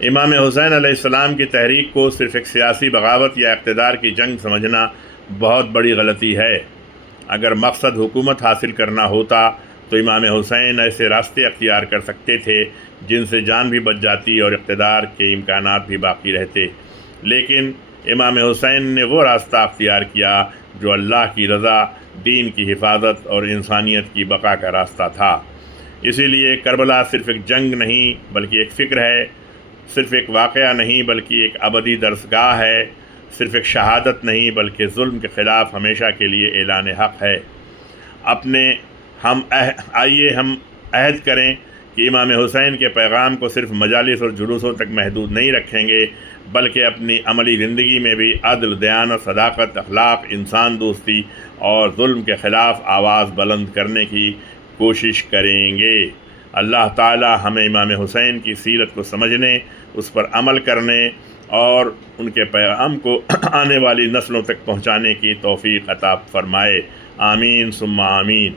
امام حسین علیہ السلام کی تحریک کو صرف ایک سیاسی بغاوت یا اقتدار کی جنگ سمجھنا بہت بڑی غلطی ہے۔ اگر مقصد حکومت حاصل کرنا ہوتا تو امام حسین ایسے راستے اختیار کر سکتے تھے جن سے جان بھی بچ جاتی اور اقتدار کے امکانات بھی باقی رہتے، لیکن امام حسین نے وہ راستہ اختیار کیا جو اللہ کی رضا، دین کی حفاظت اور انسانیت کی بقا کا راستہ تھا۔ اسی لیے کربلا صرف ایک جنگ نہیں بلکہ ایک فکر ہے، صرف ایک واقعہ نہیں بلکہ ایک ابدی درسگاہ ہے، صرف ایک شہادت نہیں بلکہ ظلم کے خلاف ہمیشہ کے لیے اعلان حق ہے۔ آئیے ہم عہد کریں کہ امام حسین کے پیغام کو صرف مجالس اور جلوسوں تک محدود نہیں رکھیں گے، بلکہ اپنی عملی زندگی میں بھی عدل، دیانت، صداقت، اخلاق، انسان دوستی اور ظلم کے خلاف آواز بلند کرنے کی کوشش کریں گے۔ اللہ تعالی ہمیں امام حسین کی سیرت کو سمجھنے، اس پر عمل کرنے اور ان کے پیغام کو آنے والی نسلوں تک پہنچانے کی توفیق عطا فرمائے۔ آمین ثم آمین۔